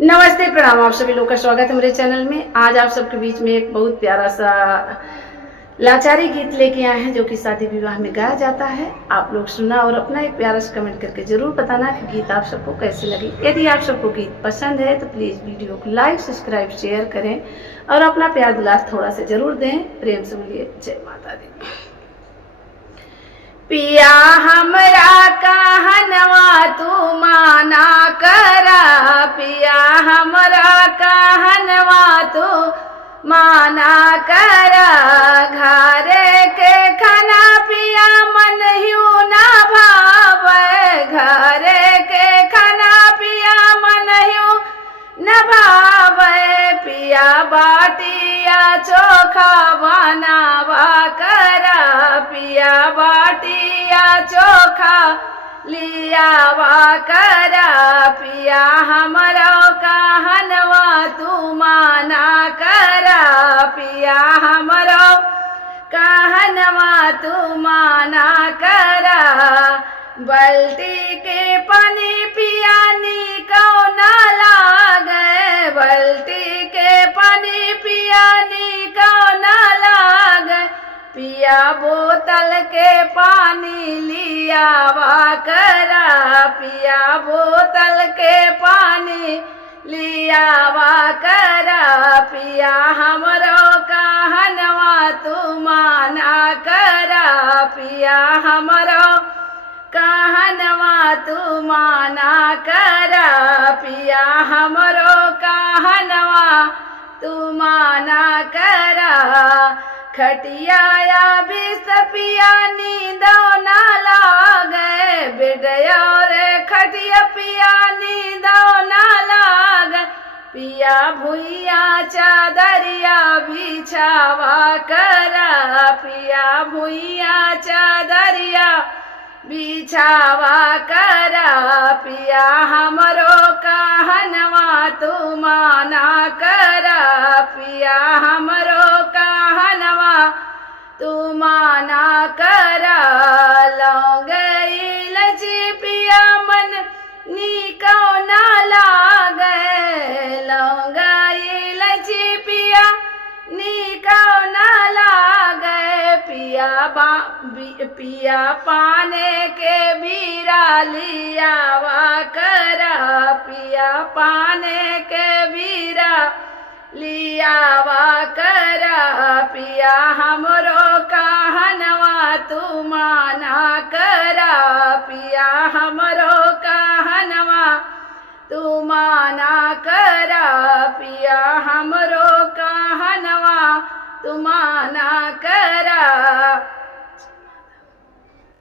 नमस्ते, प्रणाम। आप सभी लोग का स्वागत है मेरे चैनल में। आज आप सबके बीच में एक बहुत प्यारा सा लाचारी गीत लेके आए हैं जो कि शादी विवाह में गाया जाता है। आप लोग सुना और अपना एक प्यारा सा कमेंट करके जरूर बताना कि गीत आप सबको कैसे लगी। यदि आप सबको गीत पसंद है तो प्लीज़ वीडियो को लाइक, सब्सक्राइब, शेयर करें और अपना प्यार दुलार थोड़ा सा जरूर दें। प्रेम से बोलिए जय माता दी। पिया हमरा कहनवा तू माना करा, पिया हमरा कहनवा तू माना करा। घरे के खाना पिया मन ह्यू ना भावे, घरे के खाना पिया मन ह्यू न भावे। पिया बाटिया चोखा बनावा करा, पिया बाटिया चोखा लियावा करा। पिया हमरा कहनवा तू माना करा, पिया हमरा कहनवा तू माना करा। बल्टी के पानी पिया निको ना लागे, बल्टी के पानी पिया निको ना लागे। पिया बोतल के पानी लियावा करा, पिया बोतल के पानी लियावा करा। पिया हमरो कहनवा तू माना करा, पिया हमरो कहनवा तू माना करा। पिया हमरो कहनवा तू माना करा। खटिया बिस पिया नींदो ना लागे, बिडया रे खटिया पिया नींदो ना लागे। पिया भुइया चादरिया बिछावा करा, पिया भुइया चादरिया बिछावा करा। पिया हमरो कहनवा तू माना करा, पिया हमरो कहनवा तू माना करा। लौंग इलायची पिया मन निको ना लागे, लौंग इलायची पिया निको ना लागे। पिया पाने के बीरा लियावा करा, पिया पाने के बीरा लियावा करा। पिया हमरो कहनवा तू माना करा, पिया हमरो कहनवा तू माना करा। पिया हमरो कहनवा तू माना करा।